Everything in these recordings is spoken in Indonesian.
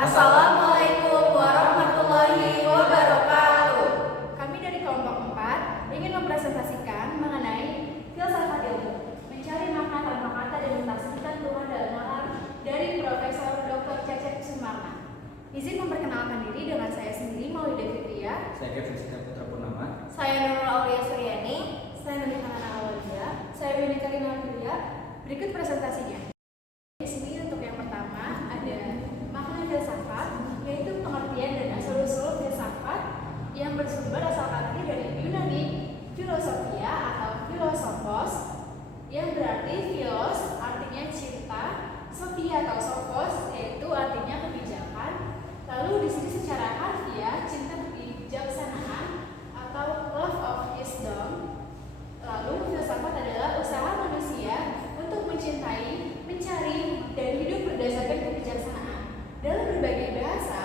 Assalamualaikum warahmatullahi wabarakatuh. Kami dari kelompok 4 ingin mempresentasikan mengenai filsafat ilmu, mencari makna tanpa kata dan mentafsirkan Tuhan dalam alam dari Profesor Dr. Cecep Sumarna. Izin memperkenalkan diri dengan saya sendiri, Maulida Fitria. Saya Kevin Sita Putra Purnama. Saya Nurul Aulia Suryani. Saya Nabi Hanana Awalia. Saya Winnie Karina Aulia. Berikut presentasinya. Di sini untuk yang pertama ada makna filsafat, yaitu pengertian dan asal-usul filsafat yang bersumber asal katanya dari Yunani filosofia atau filosofos, yang berarti philos artinya cinta, sophia atau sophos yaitu artinya kebijakan. Lalu di sini secara harfiah cinta kebijaksanaan atau love of wisdom. Lalu filsafat adalah usaha manusia untuk mencintai, mencari, dan hidup berdasarkan kebijaksanaan. Dalam berbagai bahasa,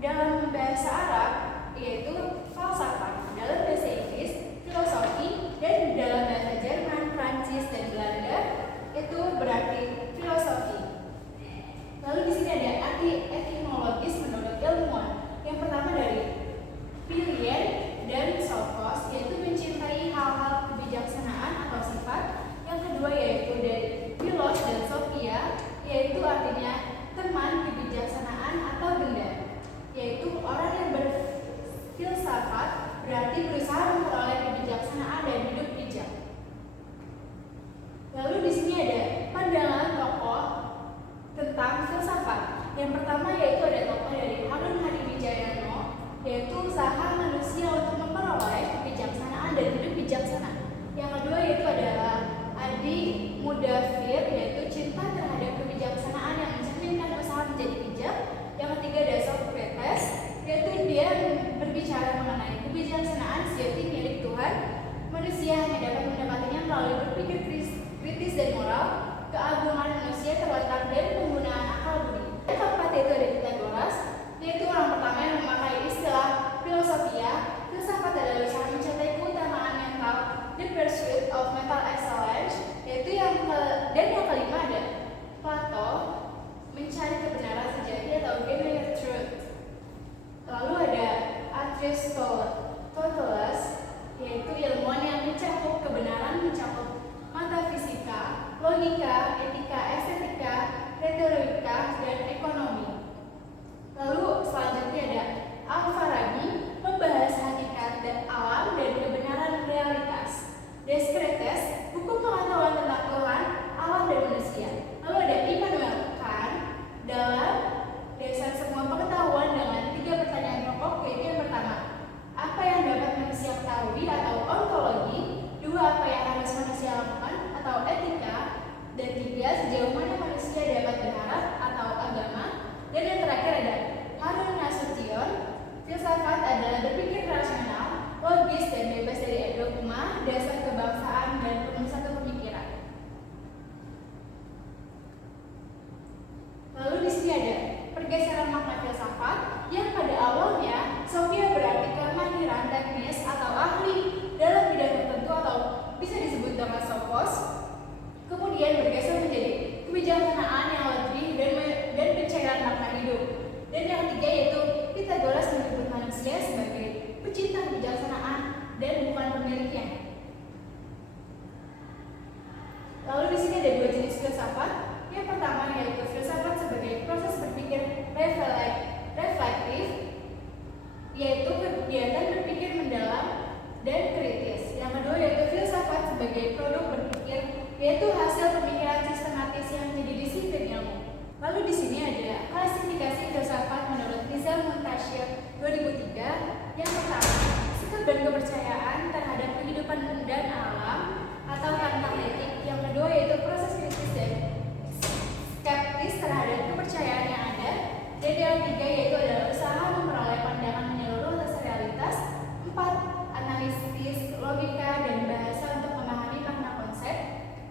dalam bahasa Arab yaitu falsafah, dalam bahasa Inggris filosofi, dan dalam bahasa Jerman, Prancis, dan Belanda itu berarti filosofi. Lalu di sini ada arti etimologis menurut ilmuwan. Yang pertama dari Philien dan sophos, yaitu mencintai hal-hal kebijaksanaan atau sifat. Yang kedua yaitu dari philos dan sophia, yaitu artinya teman kebijaksanaan atau benda, yaitu orang yang berfilsafat berarti berusaha memperoleh kebijaksanaan dan hidup bijak. Lalu di sini ada pandangan tokoh tentang filsafat. Yang pertama yaitu ada tokoh dari Harun Hadiwijayano, yaitu usaha manusia untuk memperoleh kebijaksanaan dan hidup bijaksana. Yang kedua yaitu adalah Adi Mudafir, yaitu cinta terhadap kebijaksanaan yang mencerminkan usaha menjadi bijak. Yang ketiga ada Socrates, yaitu dia berbicara mengenai kebijaksanaan sejati milik Tuhan. Manusia hanya dapat mendapatinya melalui berpikir kritis dan moral. Keagungan manusia terletak dari penggunaan akal budi. Yang keempat yaitu ada Pythagoras, yaitu orang pertama yang memakai istilah filosofia. Filsafat adalah usaha mencapai keutamaan mental, the pursuit of mental excellence, yaitu yang kelima ada Plato, mencari kebenaran sejati atau genuine truth. Lalu ada Aristoteles, yaitu ilmuwan yang mencakup kebenaran, mencakup metafisika, logika, etika, estetika, retorika, dan ekonomi. Lalu selanjutnya ada Al-Farabi, membahas hakikat dan alam dan kebenaran realitas. Descartes, buku pengetahuan tentang Tuhan, alam dan manusia. Lalu ada Immanuel Kant, dalam dasar semua pengetahuan dengan 3 pertanyaan pokok, yaitu yang pertama, apa yang dapat manusia ketahui atau ontologi. 2, apa yang harus manusia lakukan atau etika. Dan 3, sejauh mana manusia dapat berharap atau agama. Dan yang terakhir ada Harun Nasution, filsafat adalah berpikir rasional, logis, dan bebas dari dogma, dasar kebangsaan, dan penuh satu pemikiran. Lalu di sini ada pergeseran makna filsafat, yang pada awalnya sophia berarti kemahiran teknis atau ahli dalam bidang tertentu atau bisa disebut dengan sophos, kemudian bergeser menjadi kebijaksanaan yang lebih dan pencairan makna hidup. Dan yang ketiga yaitu Pythagoras menyebut manusia sebagai pecinta kebijaksanaan dan bukan pemiliknya. Lalu di sini ada 2 jenis filsafat. Yang pertama yaitu filsafat sebagai proses berpikir reflektif, yaitu kegiatan berpikir mendalam dan kritis. Yang kedua yaitu filsafat sebagai produk berpikir, yaitu hasil pemikiran sistematis yang menjadi disiplin ilmu. Lalu di sini ada klasifikasi filsafat menurut Nizam Muntashir 2003. Yang pertama, sikap dan kepercayaan terhadap kehidupan dan alam atau tentang etik. Yang kedua yaitu proses kritis dan skeptis terhadap kepercayaan yang ada. Dan yang ketiga yaitu adalah usaha memperoleh pandangan menyeluruh atas realitas. 4, analisis, logika, dan bahasa untuk memahami makna konsep.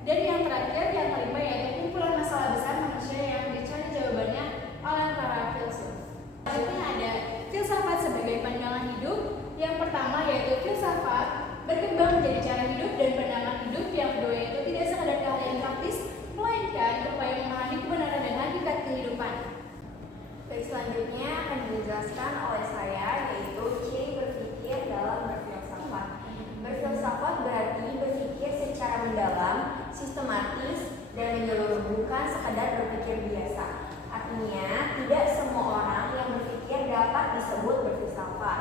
Dan yang terakhir, yang kelima yaitu kumpulan masalah besar manusia yang dicari jawabannya oleh para filsuf. Selanjutnya ada filsafat sebagai pandangan hidup. Yang pertama yaitu filsafat berkembang menjadi cara hidup dan pandangan hidup. Yang kedua yaitu tidak sekadar keahlian praktis, melainkan upaya memahami kebenaran dan hakikat kehidupan. Dari selanjutnya akan dijelaskan oleh saya, yaitu ciri berpikir dalam berfilsafat. Berfilsafat berarti berpikir secara mendalam, sistematis, dan menyeluruh, bukan sekadar berpikir biasa. Artinya, tidak semua orang yang berpikir dapat disebut berfilsafat,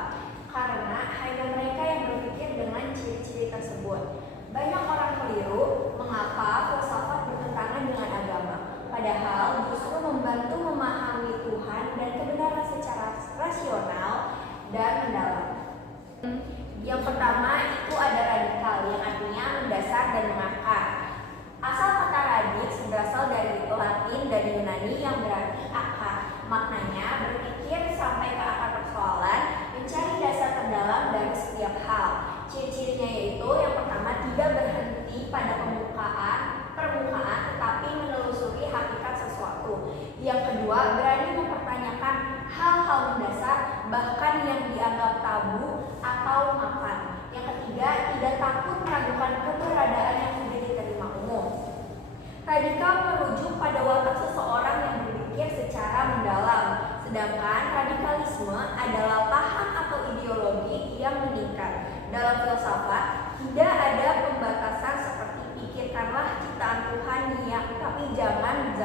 karena hanya mereka yang berpikir dengan ciri-ciri tersebut. Banyak orang keliru mengapa filsafat bertentangan dengan agama, padahal justru membantu memahami Tuhan dan kebenaran secara rasional dan mendalam. Yang pertama itu ada radikal, yang artinya mendasar dan mengakar. Asal kata radix berasal dari Latin dan Yunani yang berarti akar. Maknanya berpikir sampai ke akar persoalan, mencari dasar terdalam dari setiap hal. Ciri-cirinya yaitu yang pertama tidak berhenti pada permukaan tetapi menelusuri hakikat sesuatu. Yang kedua berani mempertanyakan hal-hal mendasar bahkan yang dianggap tabu atau mapan. Yang ketiga tidak takut meragukan keberadaan yang sudah diterima umum. Radikal merujuk pada watak seseorang yang berpikir secara mendalam, sedangkan radikalisme adalah paham atau ideologi yang meningkat. Dalam filsafat, tidak ada pembatasan seperti pikirkanlah ciptaan Tuhan yang tapi jangan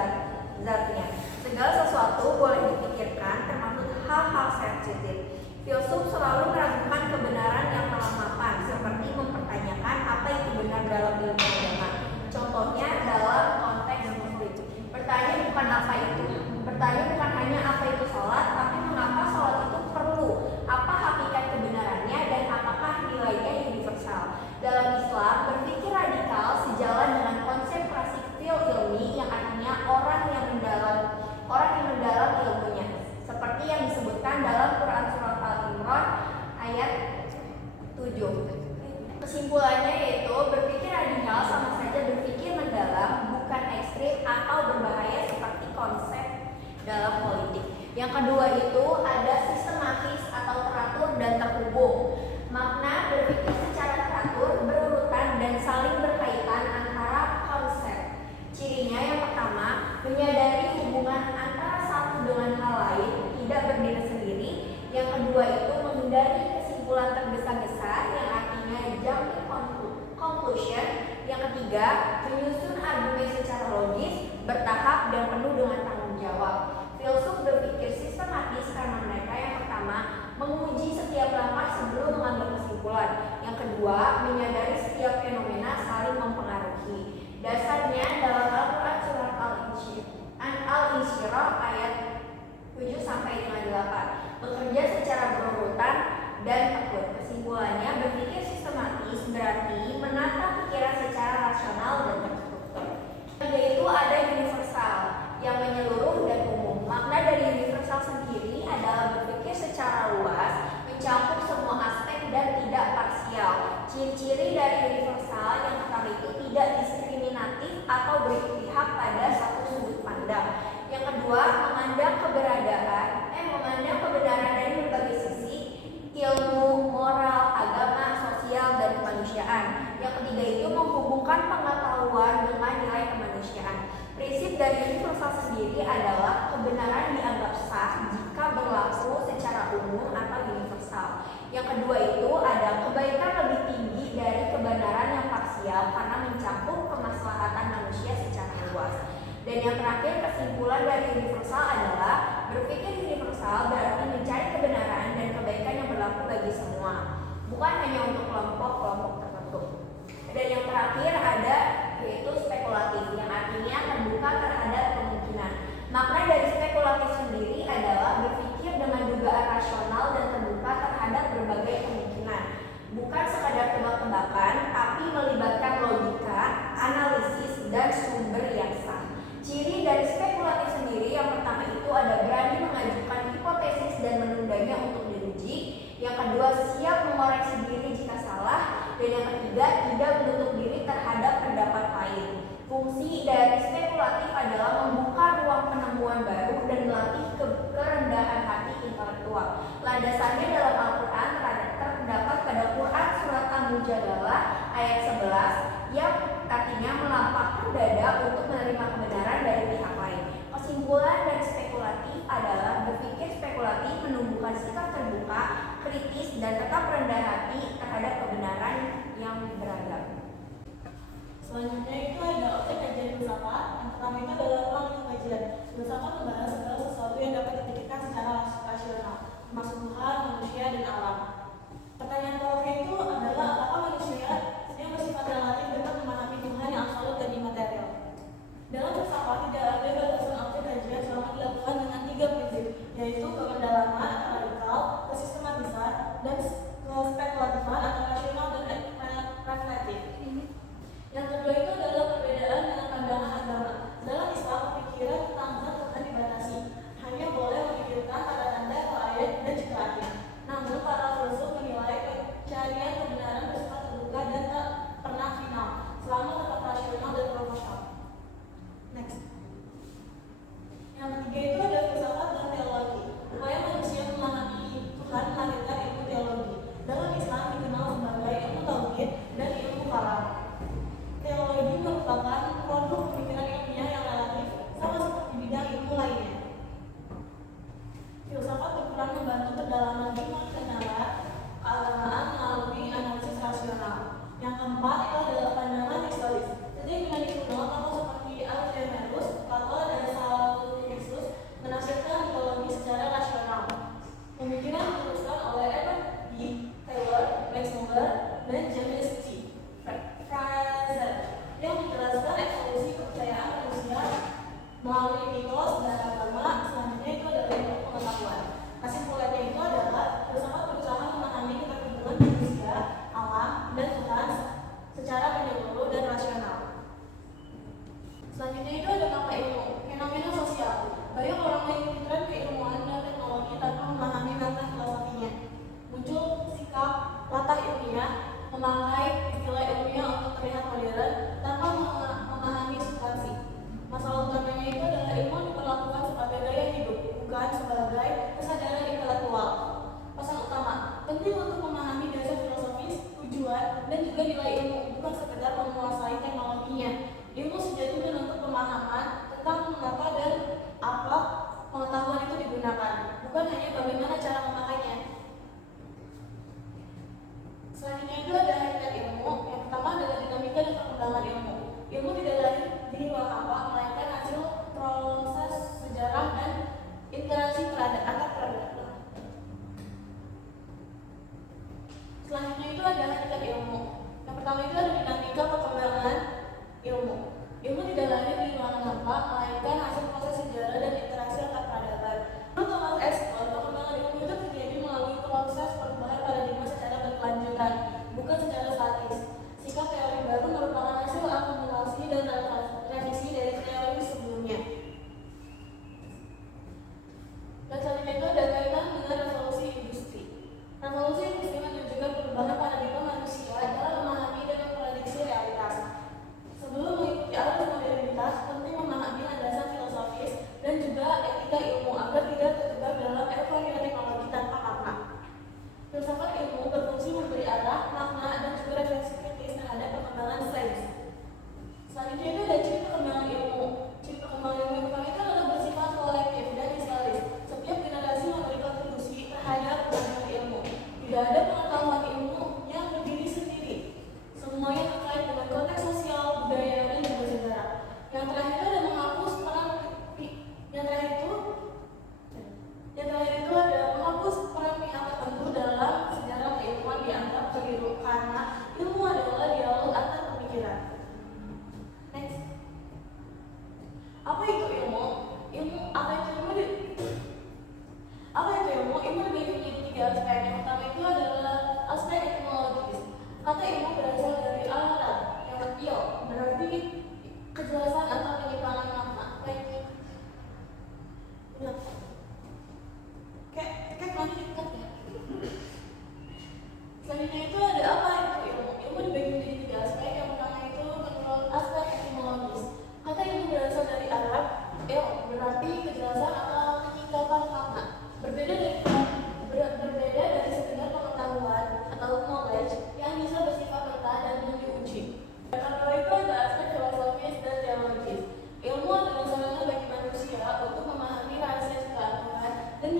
zatnya. Segala sesuatu boleh dipikirkan, termasuk hal-hal sensitif. Filsuf selalu meragukan kebenaran yang telah mapan, seperti mempertanyakan apa itu benar dalam ilmu agama. Contohnya dalam konteks muslim. Bertanya bukan apa itu. Bertanya bukan hanya apa itu sholat, tapi mengapa sholat itu perlu. Apa hakikat kebenarannya dan apakah nilainya universal. Dalam Islam, berpikir radikal sejalan dengan konsep klasik ilmi yang artinya orang yang mendalam ilmunya. Seperti yang disebutkan dalam Quran Surat Al-Imran ayat 7. Kesimpulannya yaitu berpikir radikal sama saja berpikir mendalam, bukan ekstrim atau berbahaya seperti konsep dalam politik. Yang kedua itu ada sistematis atau teratur dan terhubung. Makna berpikir secara teratur, berurutan dan saling berkaitan antara konsep. Cirinya yang pertama, menyadari hubungan antara satu dengan hal lain, tidak berdiri sendiri. Yang kedua itu menghindari kesimpulan tergesa-gesa yang artinya jumping conclusion. Yang ketiga, menyusun argumen secara logis, bertahap dan penuh dengan tanggung jawab. Filsuf berpikir sistematis karena mereka yang pertama menguji setiap langkah sebelum mengambil kesimpulan. Yang kedua, menyadari setiap fenomena saling mempengaruhi. Dasarnya dalam Al-Quran Surat Al-Insyirah ayat 7 sampai dengan 8. Bekerja secara berurutan dan tekun. Kesimpulannya, berpikir sistematis berarti menata pikiran secara rasional dan terstruktur. Yaitu ada universal yang menyeluruh dan umum. Makna dari universal sendiri adalah berpikir secara luas, mencakup semua aspek dan tidak parsial. Ciri-ciri dari universal yang pertama itu tidak diskriminatif atau berpihak pada satu sudut pandang. Yang kedua, memandang kebenaran dari berbagai sisi, ilmu, moral, agama, sosial, dan kemanusiaan. Yang ketiga itu menghubungkan pengetahuan dengan nilai kemanusiaan. Prinsip dari universal sendiri adalah kebenaran dianggap sah jika berlaku secara umum atau universal. Yang kedua itu ada kebaikan lebih tinggi dari kebenaran yang parsial karena mencakup kemaslahatan manusia secara luas. Dan yang terakhir, kesimpulan dari universal adalah berpikir universal berarti mencari kebenaran dan kebaikan yang berlaku bagi semua, bukan hanya untuk kelompok-kelompok tertentu. Dan yang terakhir ada yaitu spekulatif, yang artinya terbuka terhadap kemungkinan. Makna dari spekulatif sendiri adalah berpikir dengan dugaan rasional dan terbuka terhadap berbagai kemungkinan, bukan sekadar tebak-tebakan, tapi melibatkan logika, analisis, dan sumber yang sah. Ciri dari spekulatif sendiri yang pertama itu ada berani mengajukan hipotesis dan menundanya untuk diuji. Yang kedua, siap mengoreksi diri jika salah. Dan yang ketiga, tidak menutup diri terhadap pendapat lain. Fungsi dari spekulatif adalah membuka ruang penemuan baru dan melatih kerendahan hati intelektual. Landasannya dalam Al-Quran terdapat pada Quran Surat Al-Mujadalah ayat 11 yang artinya melampakkan dada untuk menerima kebenaran dari pihak lain. Kesimpulan dari spekulatif adalah berpikir bersikap terbuka, kritis, dan tetap rendah hati terhadap kebenaran yang beragam. Selanjutnya itu ada objek kajian filsafat. Yang pertama itu adalah ruang lingkup kajian. Filsafat membahas segala sesuatu yang dapat dipikirkan secara rasional, termasuk Tuhan, manusia, dan alam. Pertanyaan pokoknya itu adalah apakah manusia yang bersifat relatif dapat memahami Tuhan yang absolut dan imaterial. Dalam filsafat tidak ada batasan objek kajian selama dilakukan dengan 3 prinsip, yaitu kemendalaman atau radikal, kesistematisan, dan kespekulatifan atau rasional dan reflektif. Yang kedua itu adalah perbedaan dengan pandangan agama. Dalam Islam, pemikiran tentang zat Tuhan dibatasi.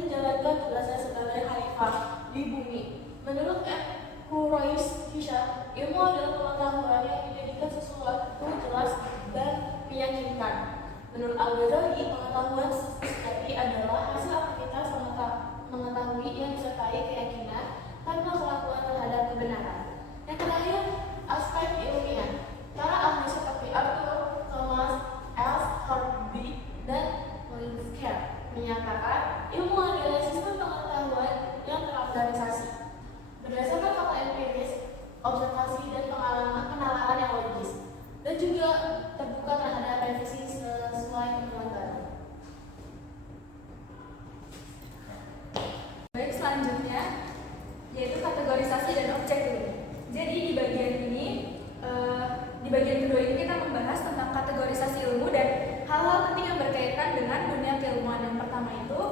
menjalankan tugasnya sebagai khalifah di bumi. Menurut Quraisy Hisya, ilmu adalah pengetahuan yang menjadikan sesuatu jelas dan meyakinkan. Menurut Al-Ghazali, pengetahuan sejati adalah hasil aktivitas mengetahui yang disertai keyakinan tanpa kelakuan terhadap kebenaran. Yang terakhir, aspek ilmiah. Para ahli seperti Abdul Thomas S. Hardy dan William Carey menyatakan ilmu adalah sistem pengetahuan yang terorganisasi berdasarkan fakta empiris, observasi, dan penalaran yang logis, dan juga terbuka terhadap revisi sesuai kebutuhan baru. Baik, selanjutnya yaitu kategorisasi dan objek ilmu. Jadi di bagian ini, di bagian kedua ini kita membahas tentang kategorisasi ilmu dan hal-hal penting yang berkaitan dengan dunia keilmuan. Yang pertama itu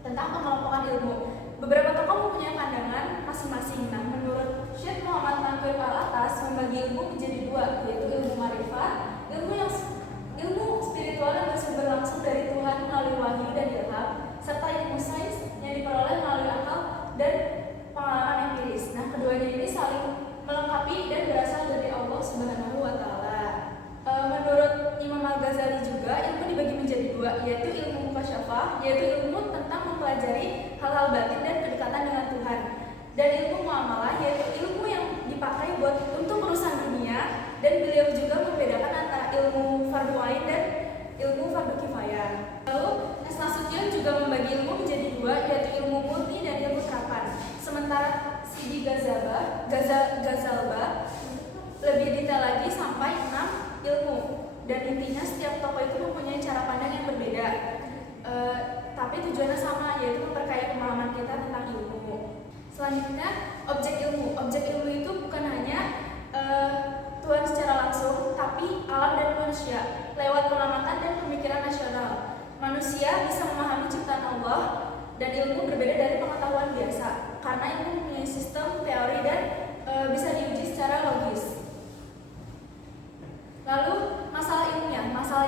tentang pengelompokan ilmu. Beberapa tokoh mempunyai pandangan masing-masing. Nah, menurut Syekh Muhammad Manqur Al-Atas membagi ilmu menjadi dua, yaitu ilmu marifat, ilmu spiritual yang bersumber langsung dari Tuhan melalui wahyu dan ilham, serta ilmu sains yang diperoleh melalui akal dan pengalaman empiris. Nah, keduanya ini saling melengkapi dan berasal dari Allah Subhanahu wa Ta'ala. Menurut Imam Al-Ghazali juga ilmu dibagi menjadi dua, yaitu ilmu mukasyafah, yaitu ilmu tentang mempelajari hal-hal batin dan kedekatan dengan Tuhan, dan ilmu muamalah, yaitu ilmu yang dipakai untuk urusan dunia, dan beliau juga membedakan antara ilmu fardu ain dan ilmu fardu kifayah. Lalu Nasution juga membagi ilmu menjadi dua, yaitu ilmu murni dan ilmu terapan. Sementara Sidi Ghazalba lebih detail lagi sampai 6 ilmu, dan intinya setiap tokoh itu mempunyai cara pandang yang berbeda, tapi tujuannya sama, yaitu memperkaya pemahaman kita tentang ilmu. Selanjutnya, objek ilmu. Objek ilmu itu bukan hanya Tuhan secara langsung, tapi alam dan manusia lewat pengamatan dan pemikiran nasional. Manusia bisa memahami ciptaan Allah, dan ilmu berbeda dari pengetahuan biasa karena ilmu mempunyai sistem teori dan bisa diuji secara logis. Lalu masalah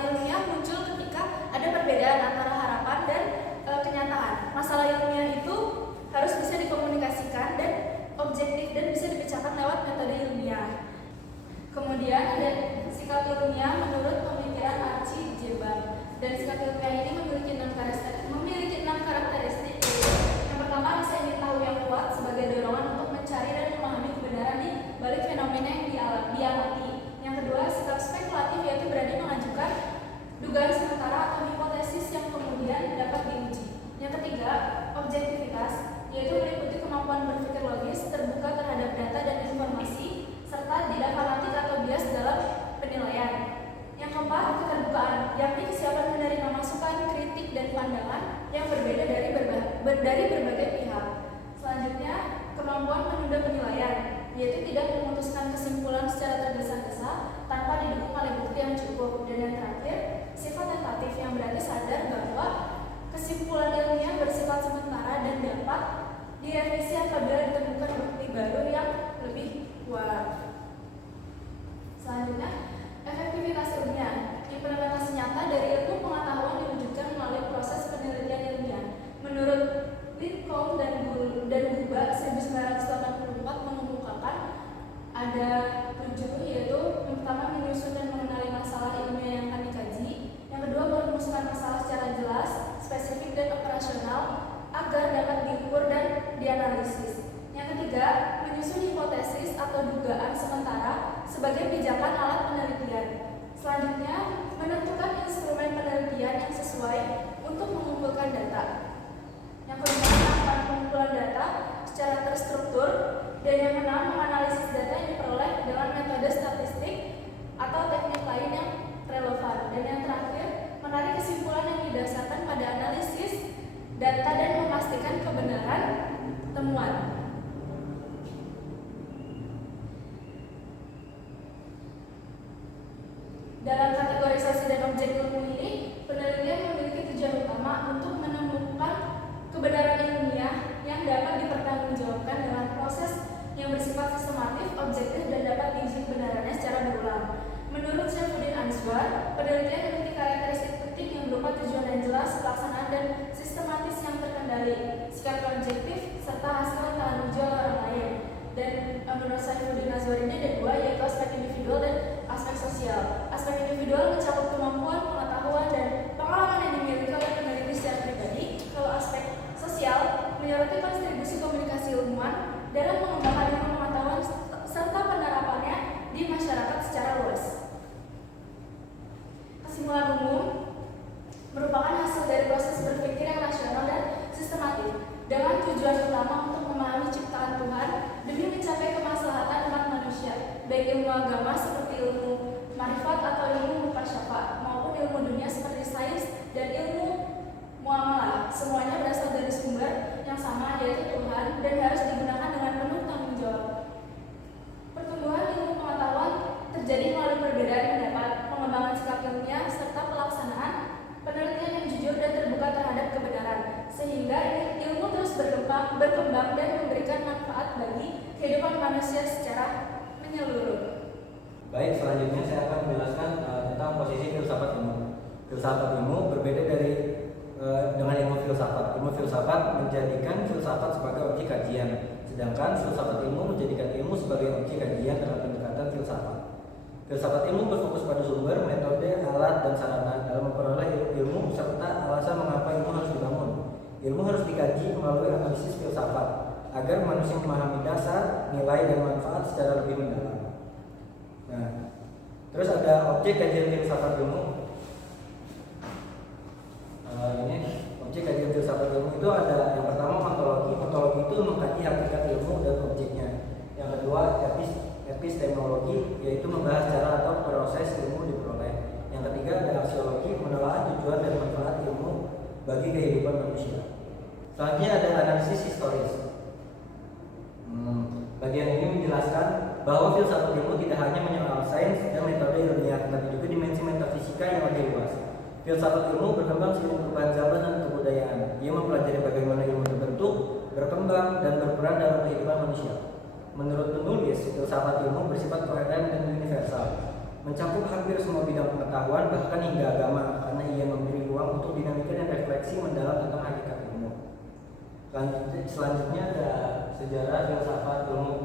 ilmiah muncul ketika ada perbedaan antara harapan dan kenyataan. Masalah ilmiah itu harus bisa dikomunikasikan dan objektif dan bisa dipecahkan lewat metode ilmiah. Kemudian ada sikap ilmiah menurut pemikiran Archie Jebang, dan sikap ilmiah ini memiliki 6 karakteristik. Yang pertama, rasa ingin tahu yang kuat sebagai dorongan untuk mencari dan memahami kebenaran di balik fenomena yang diamati. Yang kedua, sikap spekulatif, yaitu berani mengajukan dugaan sementara atau hipotesis yang kemudian dapat diuji. Yang ketiga, objektivitas, yaitu meliputi kemampuan berpikir logis, terbuka terhadap data dan informasi, serta tidak fanatik atau bias dalam penilaian. Yang keempat, keterbukaan, yakni kesiapan menerima masukan, kritik, dan pandangan yang berbeda dari berbagai pihak. Selanjutnya, kemampuan menunda penilaian, yaitu tidak memutuskan kesimpulan secara tergesa-gesa tanpa didukung oleh bukti yang cukup. Dan yang terakhir, sifat tentatif, yang berarti sadar bahwa kesimpulan ilmiah bersifat sementara dan dapat direvisi apabila ditemukan bukti baru yang lebih kuat. Selanjutnya, efektivitas ilmiah. Implementasi nyata dari ilmu pengetahuan diwujudkan melalui proses penelitian ilmiah. Menurut Lidcombe dan Guba 1984 mengemukakan ada 7, yaitu yang pertama menyusun dan mengenali masalah ilmiah yang akan dikaji. Yang kedua, merumuskan masalah secara jelas, spesifik, dan operasional agar dapat diukur dan dianalisis. Yang ketiga, menyusun hipotesis atau dugaan sementara sebagai pijakan alat penelitian. Selanjutnya, menentukan instrumen penelitian yang sesuai untuk mengumpulkan data. Yang kelima, melakukan pengumpulan data secara terstruktur. Dan yang keenam, menganalisis data yang diperoleh dengan metode statistik atau teknik lain yang relevan. Dan yang terakhir, menarik kesimpulan yang didasarkan pada analisis data dan memastikan kebenaran temuan. Dalam kategorisasi dan objek ilmu ini, penelitian memiliki tujuan utama untuk menemukan kebenaran ilmiah yang dapat dipertanggungjawabkan dengan proses yang bersifat sistematif, objektif, dan dapat diuji kebenarannya secara berulang. Menurut Syaifuddin Answar, penelitian memiliki karakteristik penting yang berupa tujuan yang jelas, pelaksanaan dan sistematis yang terkendali Saifuddin Azwar ini ada dua, yaitu aspek individual dan aspek sosial. Aspek individual mencakup kemampuan, pengetahuan, dan pengalaman yang dimiliki oleh peneliti secara pribadi. Kalau aspek sosial menyoroti kontribusi komunikasi ilmuwan dalam mengembangkan ilmu pengetahuan serta penerapannya di masyarakat secara luas. Kesimpulan umum merupakan hasil dari proses berpikir yang rasional dan sistematis dengan tujuan utama untuk memahami ciptaan Tuhan demi mencapai kemaslahatan umat manusia, baik ilmu agama seperti ilmu marifat atau ilmu mukasyafah maupun ilmu dunia seperti sains dan ilmu muamalah. Semuanya berasal dari sumber yang sama, yaitu Tuhan, dan harus digunakan dengan penuh tanggung jawab. Pertumbuhan ilmu pengetahuan terjadi melalui perbedaan pendapat, pengembangan sikap ilmiah, serta pelaksanaan penelitian yang jujur dan terbuka terhadap kebenaran, sehingga ilmu terus berkembang dan memberikan manfaat bagi kehidupan manusia secara menyeluruh. Baik, selanjutnya saya akan menjelaskan tentang posisi filsafat ilmu. Filsafat ilmu berbeda dengan ilmu filsafat. Ilmu filsafat menjadikan filsafat sebagai objek kajian, sedangkan filsafat ilmu menjadikan ilmu sebagai objek kajian dalam pendekatan filsafat. Filsafat ilmu berfokus pada sumber, metode, alat, dan sarana dalam memperoleh ilmu serta alasan mengapa ilmu harus dibangun. Ilmu harus dikaji melalui analisis filsafat agar manusia memahami dasar, nilai, dan manfaat secara lebih mendalam. Nah, terus ada objek kajian filsafat ilmu. Ini objek kajian filsafat ilmu itu ada yang pertama ontologi. Ontologi itu mengkaji hakikat ilmu dan objeknya. Yang kedua epistemologi, yaitu membahas cara atau proses ilmu diperoleh. Yang ketiga ada aksiologi, menelaah tujuan dan manfaat ilmu bagi kehidupan manusia. Selanjutnya ada analisis historis. Bagian ini menjelaskan bahwa filsafat ilmu tidak hanya menyoal sains dan metode ilmiah, tetapi juga dimensi metafisika yang lebih luas. Filsafat ilmu berkembang seiring perubahan zaman dan kebudayaan. Ia mempelajari bagaimana ilmu terbentuk, berkembang, dan berperan dalam kehidupan manusia. Menurut penulis, filsafat ilmu bersifat koheren dan universal, mencakup hampir semua bidang pengetahuan, bahkan hingga agama, karena ia memberi ruang untuk dinamika dan refleksi mendalam tentang hakikat ilmu. Selanjutnya ada sejarah filsafat ilmu.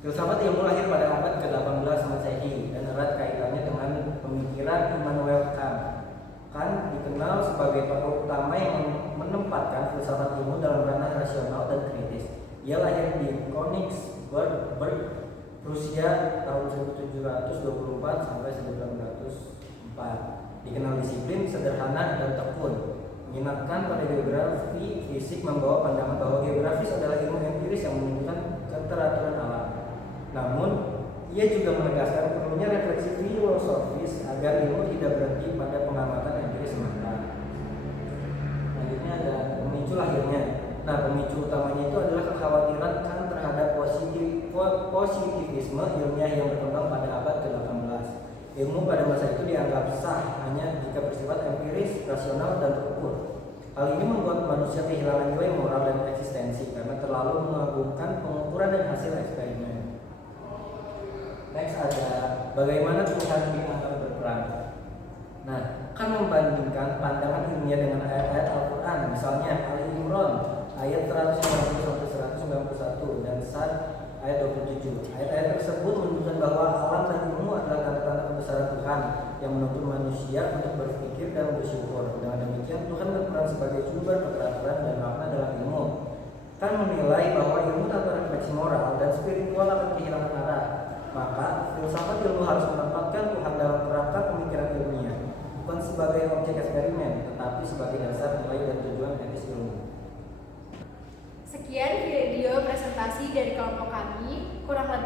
Filsafat ilmu lahir pada abad ke-18 Masehi dan erat kaitannya dengan pemikiran Immanuel Kant. Kant dikenal sebagai tokoh utama yang menempatkan filsafat ilmu dalam ranah rasional dan kritis. Ia lahir di Königsberg, Rusia tahun 1724 sampai 1904. Dikenal disiplin, sederhana, dan tekun. Menginapkan pada geografi fisik, membawa pandangan bahwa geografis adalah ilmu empiris yang menunjukkan keteraturan alam. Namun, ia juga menegaskan perlunya refleksi filosofis agar ilmu tidak berhenti pada pengamatan empiris semata. Selanjutnya ada pemicu lahirnya. Nah, pemicu utamanya itu adalah kekhawatiran Kant terhadap positivisme ilmiah yang berkembang pada abad ke-18. Ilmu pada masa itu dianggap sah hanya jika bersifat empiris, rasional, dan terukur. Hal ini membuat manusia kehilangan nilai moral dan eksistensi karena terlalu mengagungkan pengukuran dan hasil eksperimen. Next ada bagaimana Tuhan akan berperan. Nah, kan membandingkan pandangan ilmiah dengan ayat-ayat Al-Quran, misalnya Ali Imran ayat 190-191 dan Sad ayat 27. Ayat-ayat tersebut menunjukkan bahwa alam dan ilmu adalah tanda-tanda kebesaran Tuhan yang menuntun manusia untuk berpikir dan bersyukur. Dengan demikian, Tuhan berperan sebagai sumber keteraturan dan makna dalam ilmu. Kan menilai bahwa ilmu tanpa refleksi moral dan spiritual akan kehilangan arah. Maka, filsafat ilmu harus menempatkan Tuhan dalam kerangka pemikiran ilmiah, bukan sebagai objek eksperimen, tetapi sebagai dasar nilai dan tujuan etis ilmu. Sekian video presentasi dari kelompok kami, kurang lebih